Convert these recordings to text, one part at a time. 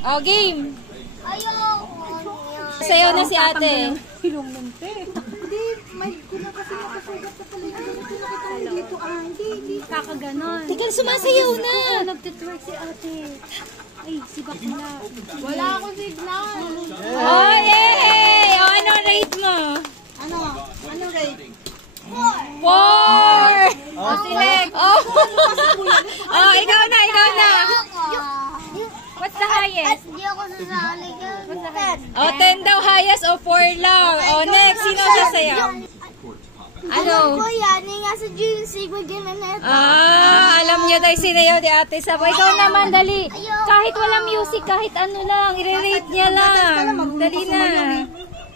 Oh, game. Ayoko. Sayaw na si ate. Hilong munti. Hindi, may kuna kasi nakasugat sa paligid. Dito hindi. Kakaganon. Tika, sumasayaw na. Nagtitwerk si ate. Ay, si Bakla. Wala akong signal. Oh, yay! Oh, ano rate mo? Ano rate? 4! Oh, select. Oh, ikaw na. What's the highest? Hindi ako sasali. What's the highest? Oh, 10 daw highest o 4 lang. Oh, next. Sino sasayaw? Ano? Ko yan, nga sa GNC, mag-ginaneta. Alam niyo tayo sinayaw di ate Sabo. Ikaw naman, dali. Kahit walang music, kahit ano lang, i-rate niya lang. Dali na.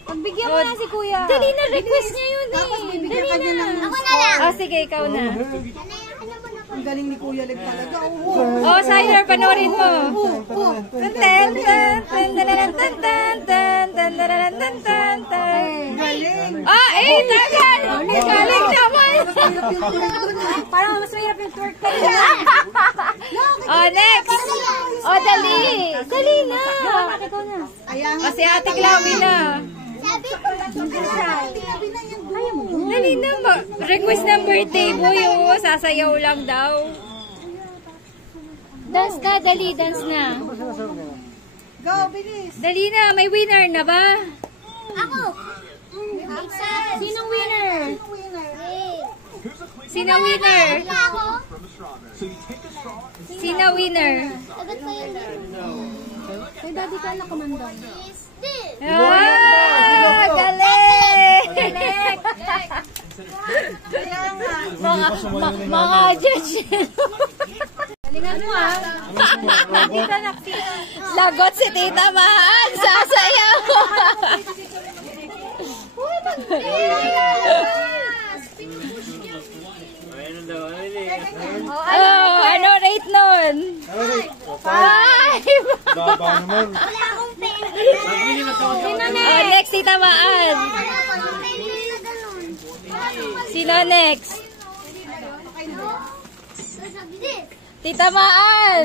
Pagbigyan mo na si kuya. Dali na, request niya yun eh. Dali na. Ako na lang. Oh, sige, ikaw na. Ang galing ni Kuya Leg talaga. Oh, Sailor, panoorin mo. Galing. Ah, tagal! Galing naman! Parang mas mahirap yung twerk ko. Oh, next! Oh, dali! Dali na! Ikaw na. Ayan. Oh, si Ate Chloe na. Sabi ko lang ito Dali na, request ng birthday boy, oh. Sasayaw lang daw. Dance na, dali, dance na. Go, bilis. Dali na, may winner na ba? Ako. Sinong winner? Winner. Sino winner? Ako. Sino winner? Agad pa yun. Kay daddy ka na kumandong. Is this? Ah, galing! Mga judge. Galingan mo ah. Lagot si Tita Mahal. Sasayaw. Oh, ano rate nun? 5! Baba naman. Wala akong pen. Oh, next, Tita Maan. Wala akong pen na ganun. Sino next? Sabi this. Tita Maan.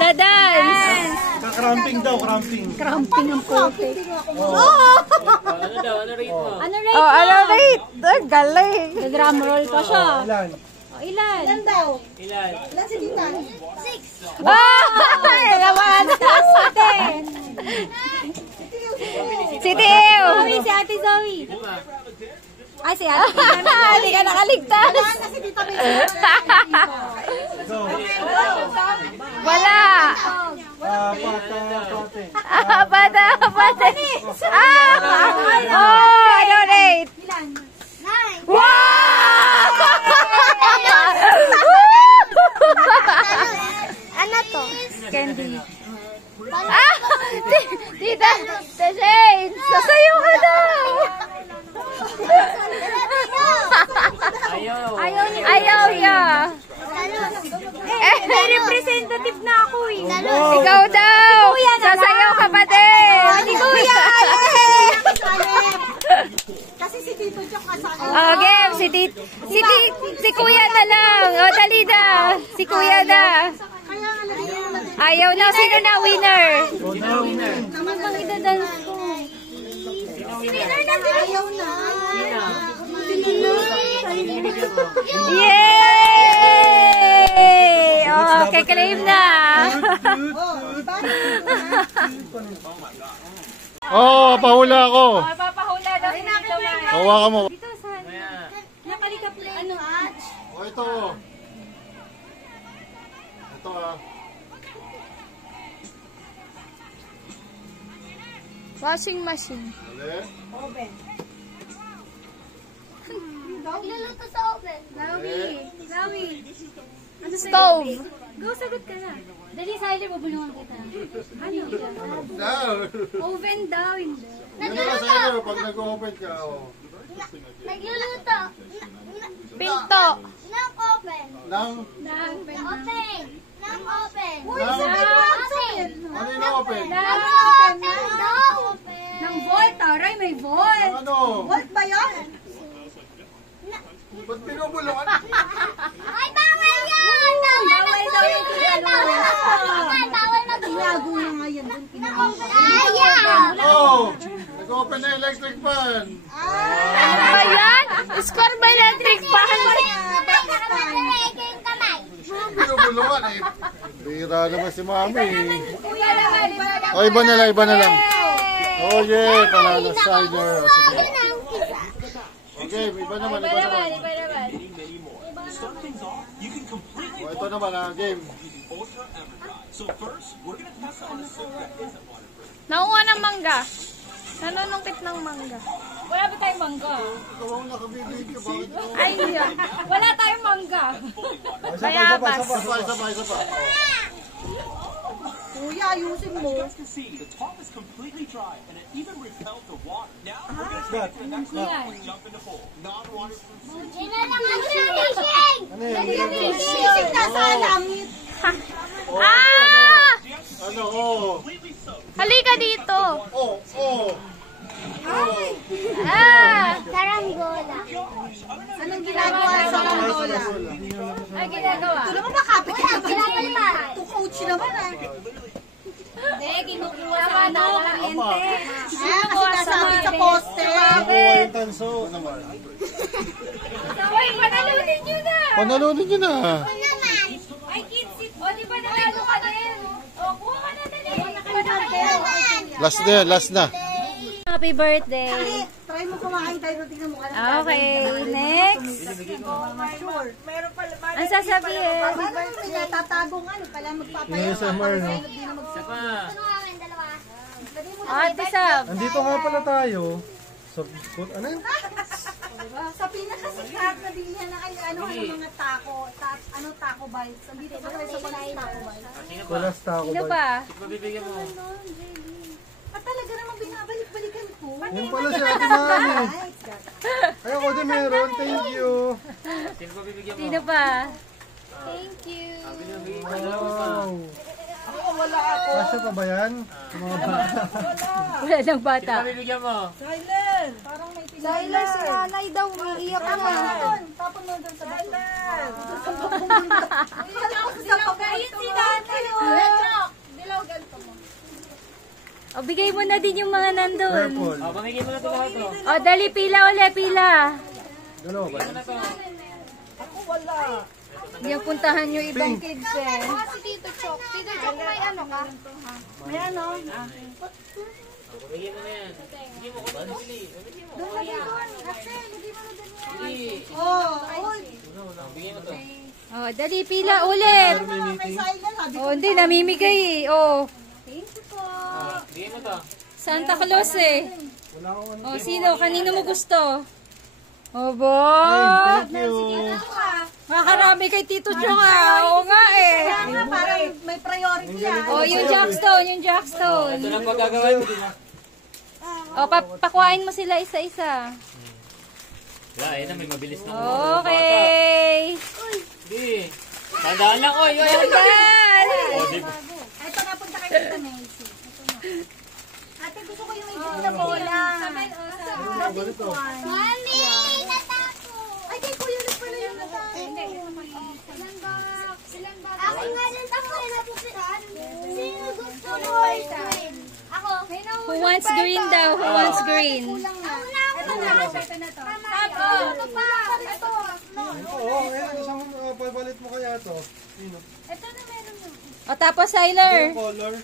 The dance. Ka-cramping daw, cramping. Cramping ang kote. Ano rate? Oh, ano rate? Galing. Drum roll pa siya. Ilan? Ilan? Ilan daw? Ilan si Tita? 6. Ah! Naman! Si Teo! Si Ate Zoe. Ay, si Ate. Hindi ka nakaligtas. Si Tita Go. Wala. Pate. Pata. Oh, ano rate? 9. Wow! Ano to? Candy. Tita Shane, sasayaw ka daw. Ayaw niya. May representative na ako eh. Ikaw daw. Sasayaw ka pa din. Si Kuya. Kasi si Tito Chok kasama. Oh, game. Si Kuya na lang. Oh, dali na. Si Kuya na. Ayaw na. Sino na winner? Naman bang idadance ko? Si winner na din. Ayaw na. Yay! Oh, claim na. Oh, pahula ako. Papahula daw si Tito Man. Hawakan mo. Dito saan? Nakalika play. Ano, Ach? Oh, ito. Ito ah. Washing machine. Dali. Oven. Iluluto sa oven. Nawi. Stove. Go, sagot ka na. Dali, Siler, mabulungan kita. Ano? Now. Oven daw, hindi. Yan na sa'yo, pag nag-open ka, oh. Nagluluto. Pinto. Ng oven. Nang, Open. Ng oven. Oven. ano yung open? Ng volt, taray, may volt. Ano? Volt ba yun? Ba't pinubulungan? Ay, bawal yan! Bawal Bawal daw yung Bawal! Bawal! Bawal! Tinago na nga Ayan! Oh! Nag-open na yung electric fan. Ano ba yan? Score ba electric fan? Binubulungan eh. Bira naman si Mami. Kuya naman. O, iba na lang, iba na lang. Oh, yeah. Panalo cider. O, sige. Okay, iba naman, iba naman. Iba naman. O, ito naman ang game. Nakuha ng mangga. Nanunungkit ng mangga. Wala ba tayong mangga? Ikaw ang nakabibigyo. Bakit mo? Ay, hindi. Wala tayong mangga. Kaya pas. Isa pa, isa pa. Kuya, ayusin mo. The top is completely dry and it even repelled the water. Now we're going to take it to the next level and jump in the pool. Non-waterproof. Yan na lang ang fishing! Ano yan? Sisig na sa langit. Ah! Ano? Oh. Halika dito. Oh, oh. Ah! Karanggola. Anong ginagawa sa Angola? Ay, ginagawa. Ito naman makapit ka ba? Ginagawa. Ito coach naman ah. Hindi, kinukuha sa ano, kuryente. Kasi nasabi sa poste. Yung tanso. Ano naman? Ay, panalunin nyo na. Panalunin nyo na. Ay, kids, o, di ba nanalo ka din? O, kuha ka na dali. Last na, last na. Happy birthday. Try mo kumain tayo. Tingnan mo. Okay, next. Sure. Meron pala. Ang sasabihin. Happy birthday. Tatago nga. Pala magpapayaw. Yung summer, no? Hindi na magsipa. Ano nga kami, dalawa? Ate Sab. Andito nga pala tayo. Sa, ano yun? Sa pinakasikat na bilihan na kayo, ano mga taco, taco bites. Andito ba kayo sa mga taco bites? Wala taco Sino ba? pa? At talaga namang binabalik-balikan ko. Yun pala si Ate Mami. Ay, ako din meron. Thank you. Sino pa? Thank you. Wow. Kasya pa ba yan? Mga bata. Wala ng bata. Tyler, si nanay daw, umiiyak na. Tapon mo doon sa bato. Umiiyak ako sa pagkain si nanay. Dilaw ganito mo. O, bigay mo na din yung mga nandun. Purple. O, dali, pila uli, pila. Dalawa ba? Hindi ang puntahan yung ibang kids eh. Si Tito Chok. Tito Chok, may ano ka? May ano? O, dali, pila ulit. May silent, sabi O, hindi, namimigay eh. O. Santa Claus eh. O, sino? Kanino mo gusto? Obo! Thank you. Makarami kay Tito Chong ah. Oo nga eh. nga, parang may priority ah. O, yung Jackstone, yung Jackstone. O, pakuhain mo sila isa-isa. Wala, ayun na, may mabilis na. Okay. Hindi. Tandaan lang, oy. Oy, oy. Yan. Ito na, punta kayo dito, Nancy. Ate, gusto ko yung may na bola. Mami! Natako! Ay, kay Kuya Luke pala yung natako. Ilan box? Ako nga rin ako yung napupitan. Sino gusto mo green? Ako. Who wants green daw? Who wants green? Ako na ako. Ito na, ito na to. Ako. Ito pa. Ito. Oo, ngayon. Isang pabalit mo kaya to. Sino? Ito na meron mo. O, tapos, Tyler. Color.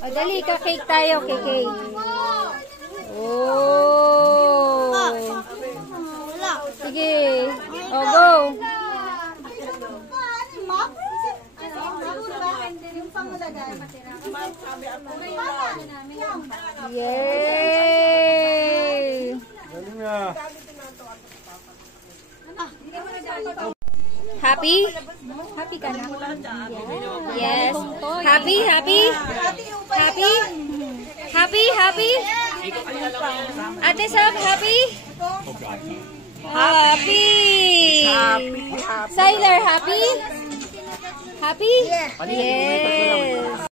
O, dali, ka-cake tayo, cake. Oh. Wala. Sige. O, go. Map? Yung pangulagay. Yay! Galing nga. Happy? Happy ka na? Yes. Happy? Happy? Happy? Happy? Happy? Ate Sab, happy? Happy! Siler, happy? Happy? Yes.